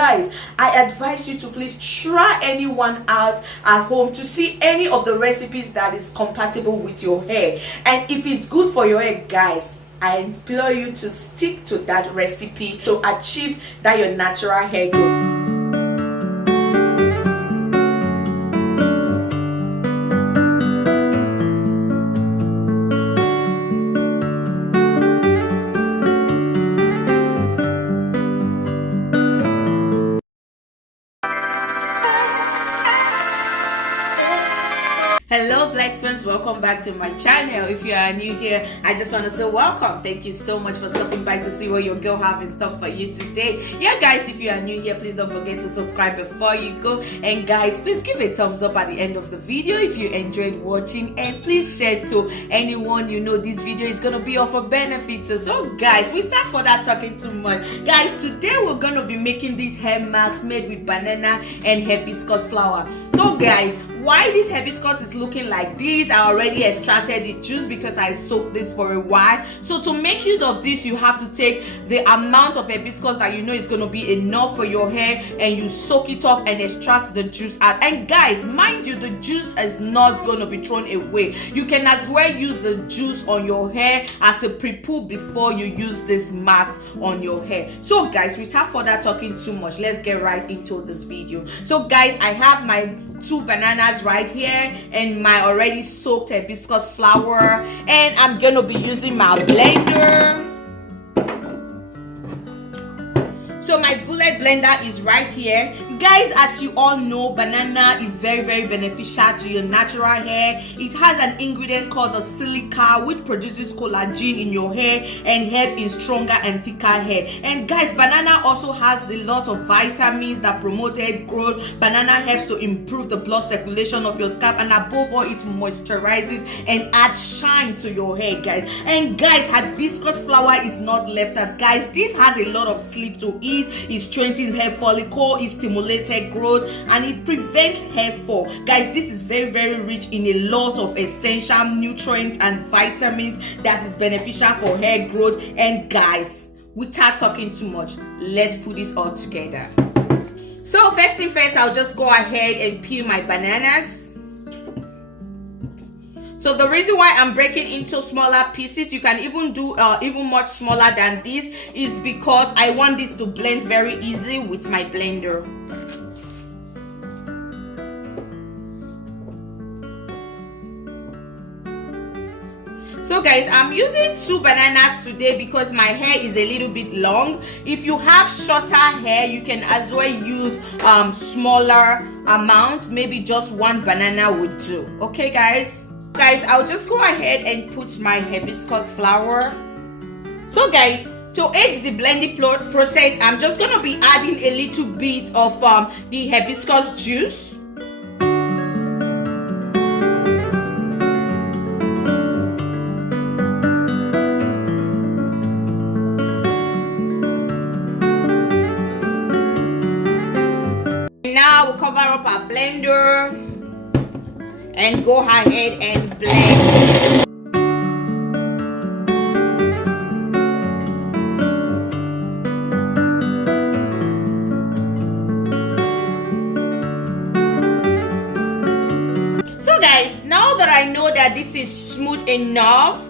guys, I advise you to please try any one out at home to see any of the recipes that is compatible with your hair. And if it's good for your hair, guys, I implore you to stick to that recipe to achieve that your natural hair growth. Hello blessed ones, welcome back to my channel. If you are new here, I just want to say welcome. Thank you so much for stopping by to see what your girl have in stock for you today. Yeah guys, if you are new here, please don't forget to subscribe before you go, and guys, please give a thumbs up at the end of the video if you enjoyed watching, and please share to anyone you know this video is gonna be of a benefit to. So guys, without further talking too much, guys, today we're gonna be making these hair masks made with banana and hibiscus flower. So guys, why this hibiscus is looking like this, I already extracted the juice because I soaked this for a while. So to make use of this, you have to take the amount of hibiscus that you know is going to be enough for your hair, and you soak it up and extract the juice out. And guys, mind you, the juice is not going to be thrown away. You can as well use the juice on your hair as a prepoo before you use this mask on your hair. So guys, without further talking too much, let's get right into this video. So guys, I have my 2 bananas right here and my already soaked hibiscus flower, and I'm gonna be using my blender. So my bullet blender is right here. Guys, as you all know, banana is very beneficial to your natural hair. It has an ingredient called the silica, which produces collagen in your hair and help in stronger and thicker hair. And guys, banana also has a lot of vitamins that promote hair growth. Banana helps to improve the blood circulation of your scalp, and above all, it moisturizes and adds shine to your hair, guys. And guys, hibiscus flower is not left out. Guys, this has a lot of sleep to it. It strengthens hair follicle, it stimulates hair growth, and it prevents hair fall. Guys, this is very rich in a lot of essential nutrients and vitamins that is beneficial for hair growth. And guys, without talking too much, let's put this all together. So first thing first, I'll just go ahead and peel my bananas. So the reason why I'm breaking into smaller pieces, you can even do even much smaller than this, is because I want this to blend very easy with my blender. So guys, I'm using 2 bananas today because my hair is a little bit long. If you have shorter hair, you can as well use smaller amounts. Maybe just 1 banana would do. Okay guys, I'll just go ahead and put my hibiscus flower. So guys, to aid the blending process, I'm just gonna be adding a little bit of the hibiscus juice. Now we'll cover up our blender and go ahead and blend. So guys, now that I know that this is smooth enough,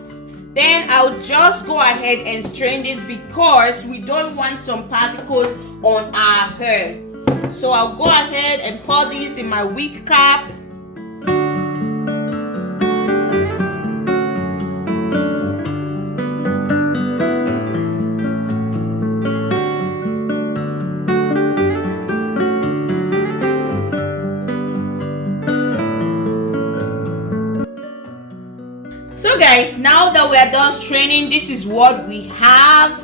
then I'll just go ahead and strain this because we don't want some particles on our hair. So I'll go ahead and pour this in my wig cap. So guys, now that we are done straining, this is what we have.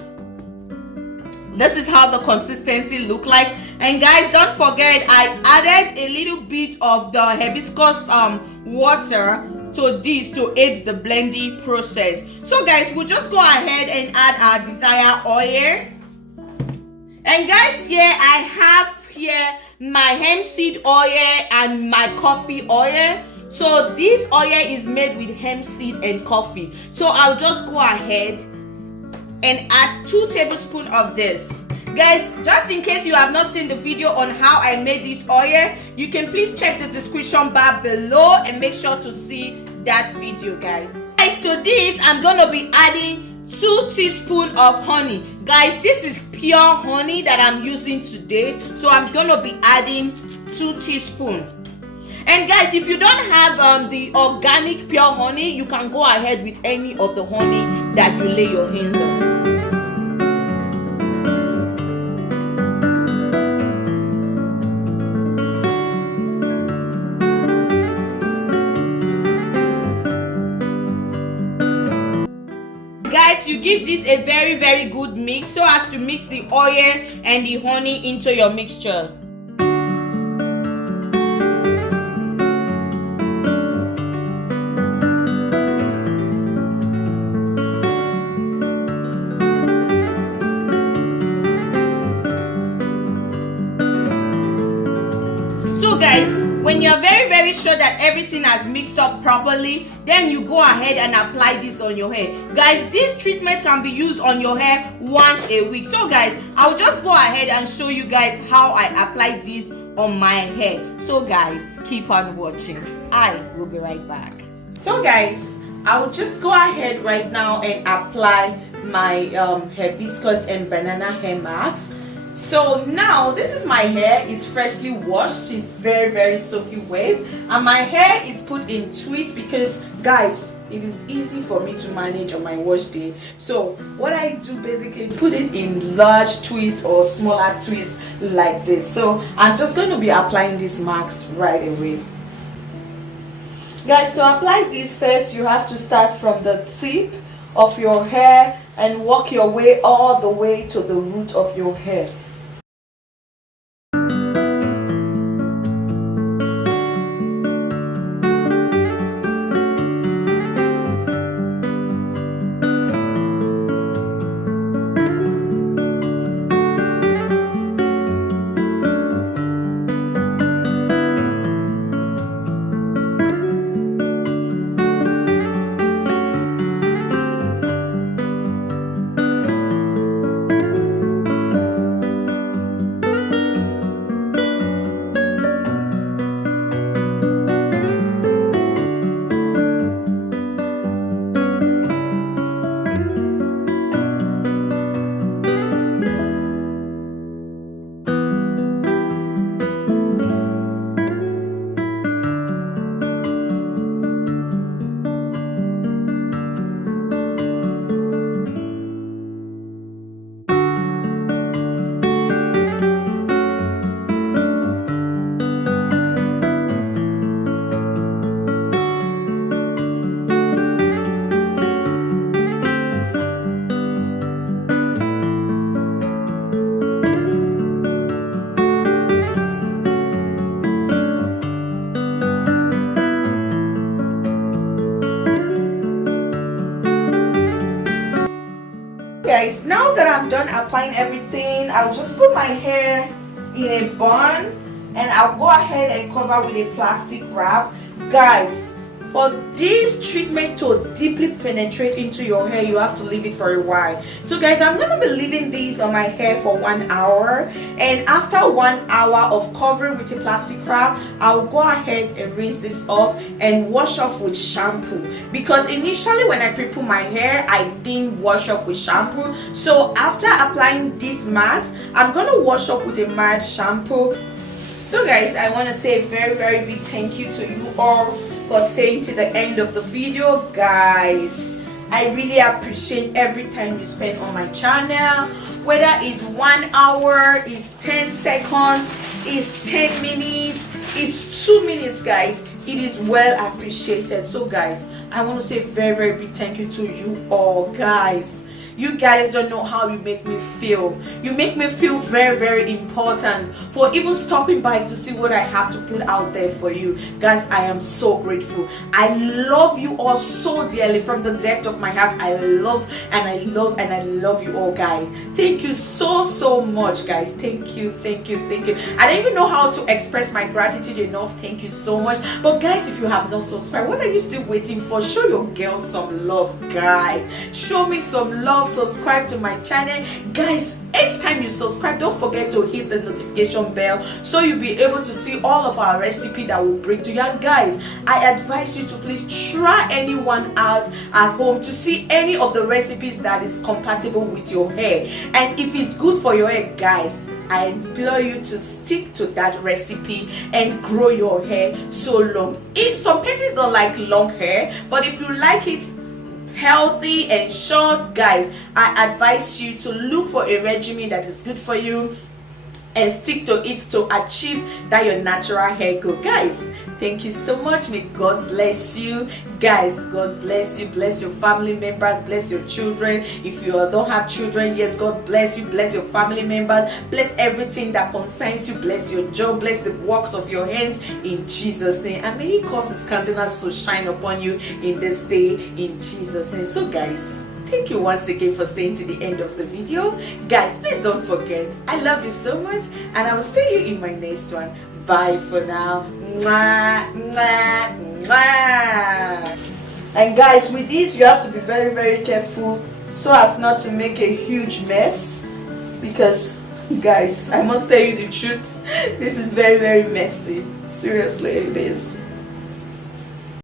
This is how the consistency look like. And guys, don't forget, I added a little bit of the hibiscus water to this to aid the blending process. So guys, we'll just go ahead and add our desired oil. And guys, here I have here my hemp seed oil and my coffee oil. So this oil is made with hemp seed and coffee. So I'll just go ahead and add 2 tablespoons of this. Guys, just in case you have not seen the video on how I made this oil, you can please check the description bar below and make sure to see that video, guys. Guys, to this I'm gonna be adding 2 teaspoons of honey. Guys, this is pure honey that I'm using today, so I'm gonna be adding 2 teaspoons. And guys, if you don't have the organic pure honey, you can go ahead with any of the honey that you lay your hands on. Guys, you give this a very good mix so as to mix the oil and the honey into your mixture. So guys, when you're very sure that everything has mixed up properly, then you go ahead and apply this on your hair. Guys, this treatment can be used on your hair once a week. So guys, I'll just go ahead and show you guys how I apply this on my hair. So guys, keep on watching. I will be right back. So guys, I'll just go ahead right now and apply my hibiscus and banana hair mask. So now this is my hair. It's freshly washed. It's very soaking wet, and my hair is put in twists because guys, it is easy for me to manage on my wash day. So what I do basically put it in large twists or smaller twists like this. So I'm just going to be applying this mask right away. Guys, to apply this, first you have to start from the tip of your hair and work your way all the way to the root of your hair. Guys, now that I'm done applying everything, I'll just put my hair in a bun and I'll go ahead and cover with a plastic wrap. Guys, for this treatment to deeply penetrate into your hair, you have to leave it for a while. So guys, I'm going to be leaving these on my hair for 1 hour, and after 1 hour of covering with a plastic wrap, I'll go ahead and rinse this off and wash off with shampoo, because initially when I pre-poo my hair, I didn't wash off with shampoo. So after applying this mask, I'm going to wash off with a mild shampoo. So guys, I want to say a very big thank you to you all for staying to the end of the video. Guys, I really appreciate every time you spend on my channel, whether it's 1 hour, it's 10 seconds, it's 10 minutes, it's 2 minutes. Guys, it is well appreciated. So guys, I want to say very big thank you to you all. Guys, you guys don't know how you make me feel. You make me feel very important for even stopping by to see what I have to put out there for you. Guys, I am so grateful. I love you all so dearly from the depth of my heart. I love you all, guys. Thank you so much, guys. Thank you. I don't even know how to express my gratitude enough. Thank you so much. But guys, if you have not subscribed, what are you still waiting for? Show your girl some love, guys. Show me some love. not subscribed to my channel, guys, each time you subscribe, don't forget to hit the notification bell so you'll be able to see all of our recipe that we'll bring to you. And guys, I advise you to please try anyone out at home to see any of the recipes that is compatible with your hair. And if it's good for your hair, guys, I implore you to stick to that recipe and grow your hair so long. Some persons don't like long hair, but if you like it healthy and short, guys, I advise you to look for a regimen that is good for you and stick to it to achieve that your natural hair go. Guys, thank you so much. May God bless you. Guys, God bless you. Bless your family members. Bless your children. If you don't have children yet, God bless you. Bless your family members. Bless everything that concerns you. Bless your job. Bless the works of your hands in Jesus' name. And may He cause His countenance to shine upon you in this day in Jesus' name. So guys, thank you once again for staying to the end of the video. Guys, please don't forget, I love you so much, and I will see you in my next one. Bye for now. Mwah, mwah, mwah. And guys, with this, you have to be very, very careful so as not to make a huge mess, because guys, I must tell you the truth, this is very, very messy. Seriously, it is.